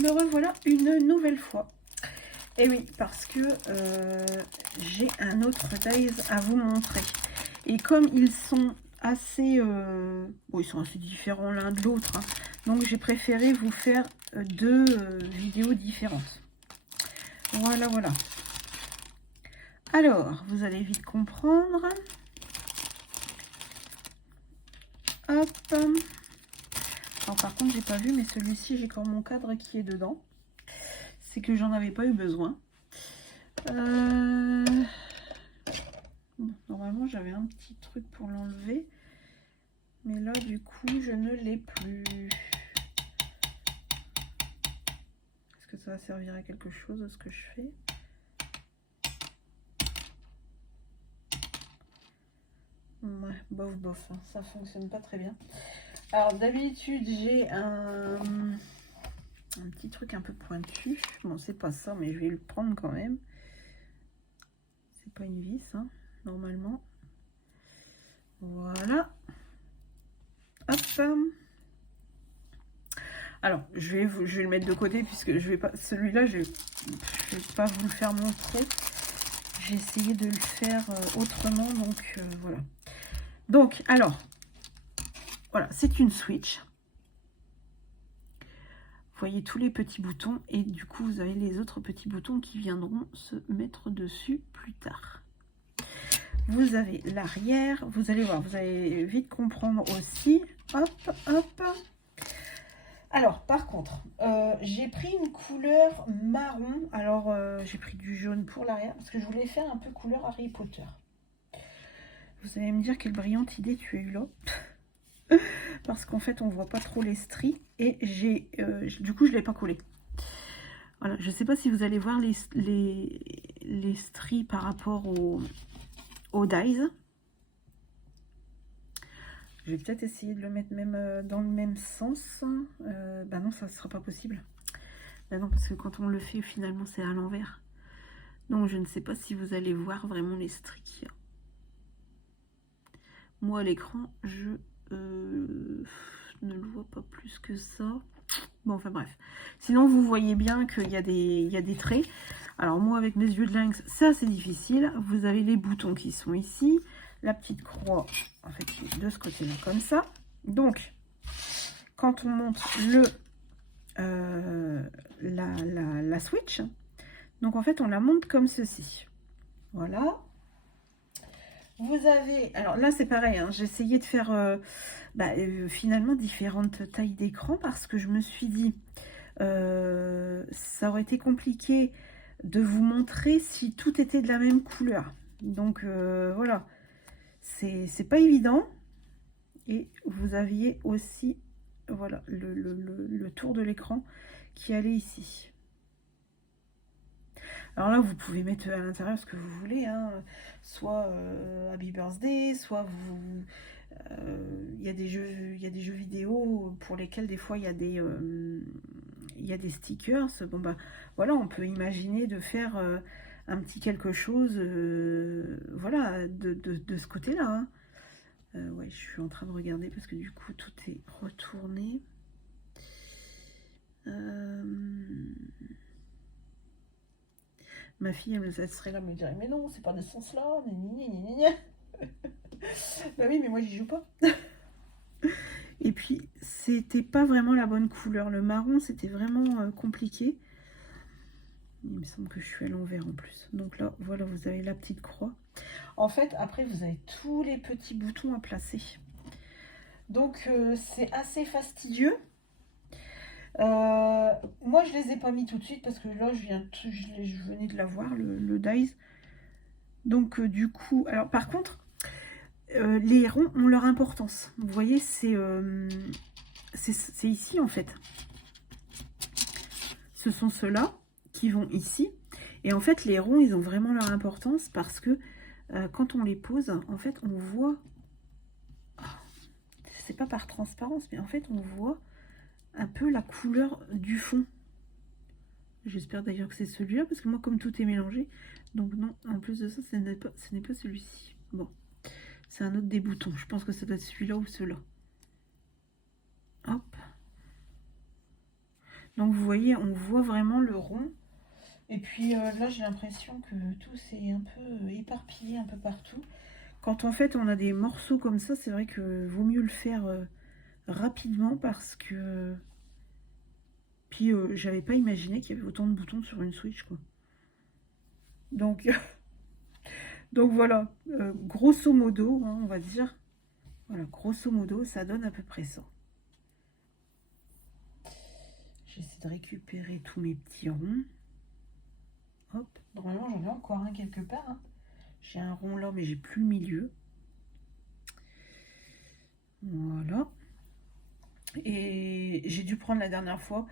me revoilà une nouvelle fois. Et oui, parce que j'ai un autre dies à vous montrer. Et comme ils sont assez, bon, ils sont assez différents l'un de l'autre, hein, donc j'ai préféré vous faire deux vidéos différentes. Voilà, voilà. Alors, vous allez vite comprendre. Hop. Alors, par contre, j'ai pas vu, mais celui-ci, j'ai quand mon cadre qui est dedans. C'est que j'en avais pas eu besoin. Bon, normalement, j'avais un petit truc pour l'enlever. Mais là, du coup, je ne l'ai plus. Est-ce que ça va servir à quelque chose, ce que je fais? Ouais, bof, bof. Hein, ça fonctionne pas très bien. Alors, d'habitude, j'ai un petit truc un peu pointu. Bon, c'est pas ça, mais je vais le prendre quand même. C'est pas une vis, hein, normalement. Voilà. Hop. Alors, je vais le mettre de côté puisque je vais pas. Celui-là, je vais pas vous le faire montrer. J'ai essayé de le faire autrement, donc voilà. Donc, alors, voilà, c'est une switch. Vous voyez tous les petits boutons et du coup, vous avez les autres petits boutons qui viendront se mettre dessus plus tard. Vous avez l'arrière, vous allez voir, vous allez vite comprendre aussi. Hop, hop. Alors, par contre, j'ai pris une couleur marron. Alors, j'ai pris du jaune pour l'arrière parce que je voulais faire un peu couleur Harry Potter. Vous allez me dire quelle brillante idée tu as eu là. Parce qu'en fait, on voit pas trop les stries. Et du coup, je ne l'ai pas collé. Voilà, je ne sais pas si vous allez voir les stries par rapport au dies. Je vais peut-être essayer de le mettre même dans le même sens. Bah non, ça ne sera pas possible. Bah non, parce que quand on le fait, finalement, c'est à l'envers. Donc, je ne sais pas si vous allez voir vraiment les stries qu'il y a. Moi, à l'écran, je ne le vois pas plus que ça. Bon, enfin bref. Sinon, vous voyez bien qu'il y a des traits. Alors, moi, avec mes yeux de lynx, c'est assez difficile. Vous avez les boutons qui sont ici. La petite croix, en fait, qui est de ce côté-là, comme ça. Donc, quand on monte la switch, donc en fait, on la monte comme ceci. Voilà. Vous avez, alors là c'est pareil, hein, j'ai essayé de faire finalement différentes tailles d'écran parce que je me suis dit ça aurait été compliqué de vous montrer si tout était de la même couleur. Donc voilà, c'est pas évident. Et vous aviez aussi voilà le tour de l'écran qui allait ici. Alors là, vous pouvez mettre à l'intérieur ce que vous voulez, hein. Soit Happy Birthday, soit vous... Il y a des jeux vidéo pour lesquels des fois il y a des stickers. Bon bah voilà, on peut imaginer de faire un petit quelque chose, voilà, de ce côté-là. Hein. Ouais, je suis en train de regarder parce que du coup tout est retourné. Ma fille, elle serait là, me dirait, mais non, c'est pas de ce sens-là. Bah oui, mais moi, j'y joue pas. Et puis, c'était pas vraiment la bonne couleur. Le marron, c'était vraiment compliqué. Il me semble que je suis à l'envers en plus. Donc là, voilà, vous avez la petite croix. En fait, après, vous avez tous les petits boutons à placer. Donc, c'est assez fastidieux. Moi, je les ai pas mis tout de suite parce que là, je venais de l'avoir, le dies. Donc, du coup, alors par contre, les ronds ont leur importance. Vous voyez, c'est ici en fait. Ce sont ceux-là qui vont ici. Et en fait, les ronds, ils ont vraiment leur importance parce que quand on les pose, en fait, on voit... C'est pas par transparence, mais en fait, on voit un peu la couleur du fond. J'espère d'ailleurs que c'est celui-là, parce que moi, comme tout est mélangé, donc non, en plus de ça, ce n'est pas celui-ci. Bon, c'est un autre des boutons. Je pense que ça doit être celui-là ou celui-là. Hop. Donc vous voyez, on voit vraiment le rond. Et puis là, j'ai l'impression que tout s'est un peu éparpillé un peu partout. Quand en fait on a des morceaux comme ça, c'est vrai que vaut mieux le faire rapidement parce que... Puis j'avais pas imaginé qu'il y avait autant de boutons sur une Switch, quoi. Donc, donc voilà, grosso modo, hein, on va dire, voilà, grosso modo, ça donne à peu près ça. J'essaie de récupérer tous mes petits ronds. Hop, normalement j'en ai encore un quelque part. Hein. J'ai un rond là, mais j'ai plus le milieu. Voilà. Et j'ai dû prendre la dernière fois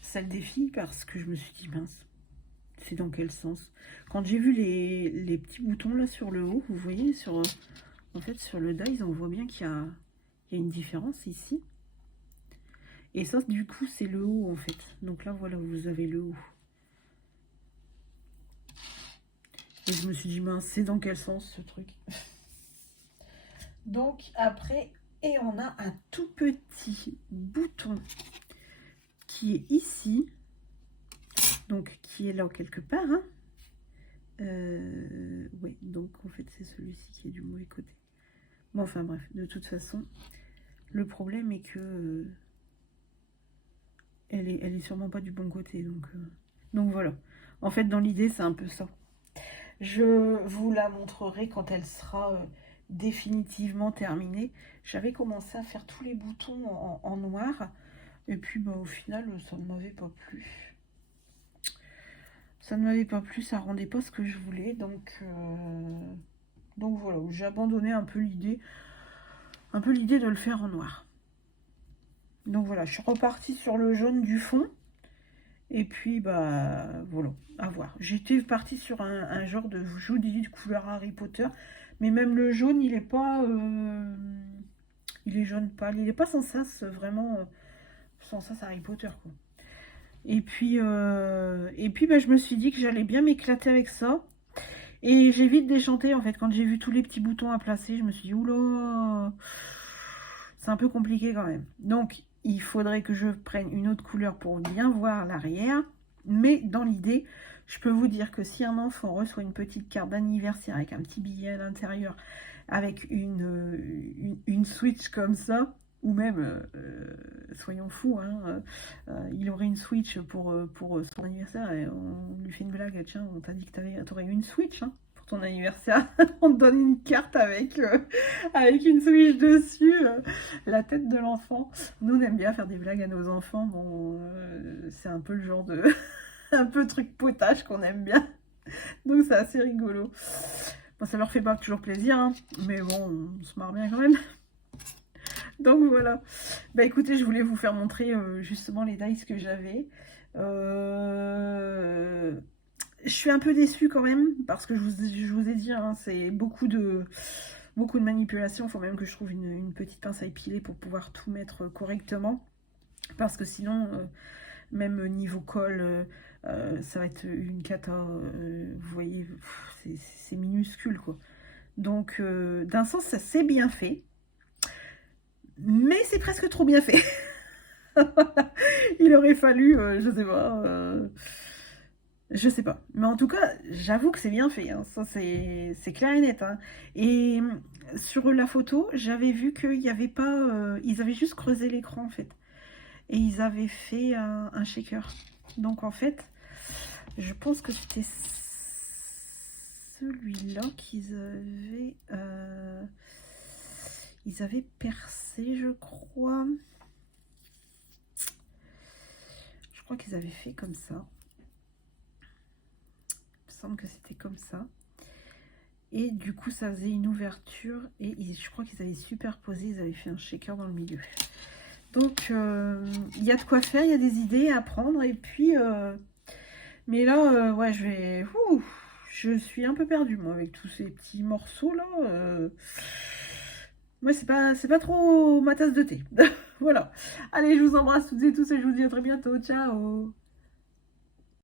celle des filles parce que je me suis dit, mince, c'est dans quel sens? Quand j'ai vu les petits boutons là sur le haut, vous voyez, en fait sur le dies, on voit bien qu'il y a une différence ici. Et ça, du coup, c'est le haut en fait. Donc là, voilà, vous avez le haut. Et je me suis dit, mince, c'est dans quel sens ce truc? Donc après, et on a un tout petit bouton qui est ici, donc qui est là quelque part. Hein. Oui, donc en fait c'est celui-ci qui est du mauvais côté. Bon, enfin bref, de toute façon, le problème est que elle est sûrement pas du bon côté, donc voilà. En fait, dans l'idée, c'est un peu ça. Je vous la montrerai quand elle sera définitivement terminée. J'avais commencé à faire tous les boutons en noir, et puis bah, au final, ça ne m'avait pas plu. Ça ne m'avait pas plu, ça rendait pas ce que je voulais, donc voilà, j'ai abandonné un peu l'idée de le faire en noir. Donc voilà, je suis repartie sur le jaune du fond. Et puis, bah, voilà, à voir. J'étais partie sur un genre de joli de couleur Harry Potter. Mais même le jaune, il est pas... il est jaune pâle. Il est pas sans sas, vraiment, sans sas Harry Potter, quoi. Et puis bah, je me suis dit que j'allais bien m'éclater avec ça. Et j'ai vite déchanté, en fait, quand j'ai vu tous les petits boutons à placer. Je me suis dit, oula, c'est un peu compliqué quand même. Donc, il faudrait que je prenne une autre couleur pour bien voir l'arrière. Mais dans l'idée, je peux vous dire que si un enfant reçoit une petite carte d'anniversaire avec un petit billet à l'intérieur, avec une Switch comme ça, ou même, soyons fous, hein, il aurait une Switch pour son anniversaire et on lui fait une blague, tiens, on t'a dit que t'aurais eu une Switch hein, pour ton anniversaire, on te donne une carte avec une Switch dessus, la tête de l'enfant. Nous on aime bien faire des blagues à nos enfants, bon, c'est un peu le genre de un peu truc potage qu'on aime bien, donc c'est assez rigolo. Bon, ça leur fait pas toujours plaisir, hein, mais bon, on se marre bien quand même. Donc voilà, bah écoutez, je voulais vous faire montrer justement les dice que j'avais. Je suis un peu déçue quand même, parce que je vous ai dit, hein, c'est beaucoup de manipulation. Il faut même que je trouve une petite pince à épiler pour pouvoir tout mettre correctement. Parce que sinon, même niveau colle, ça va être une cata. Vous voyez, c'est minuscule quoi. Donc d'un sens, ça s'est bien fait. Mais c'est presque trop bien fait. Il aurait fallu, je sais pas. Mais en tout cas, j'avoue que c'est bien fait. Hein. Ça, c'est clair et net. Hein. Et sur la photo, j'avais vu qu'il n'y avait pas... ils avaient juste creusé l'écran, en fait. Et ils avaient fait un shaker. Donc, en fait, je pense que c'était celui-là qu'ils avaient... ils avaient percé, je crois. Je crois qu'ils avaient fait comme ça. Il me semble que c'était comme ça. Et du coup, ça faisait une ouverture. Et je crois qu'ils avaient superposé. Ils avaient fait un shaker dans le milieu. Donc, il y a de quoi faire. Il y a des idées à prendre. Et puis... mais là, ouais, je suis un peu perdue, moi, avec tous ces petits morceaux-là. Moi, c'est pas trop ma tasse de thé. Voilà. Allez, je vous embrasse toutes et tous et je vous dis à très bientôt. Ciao!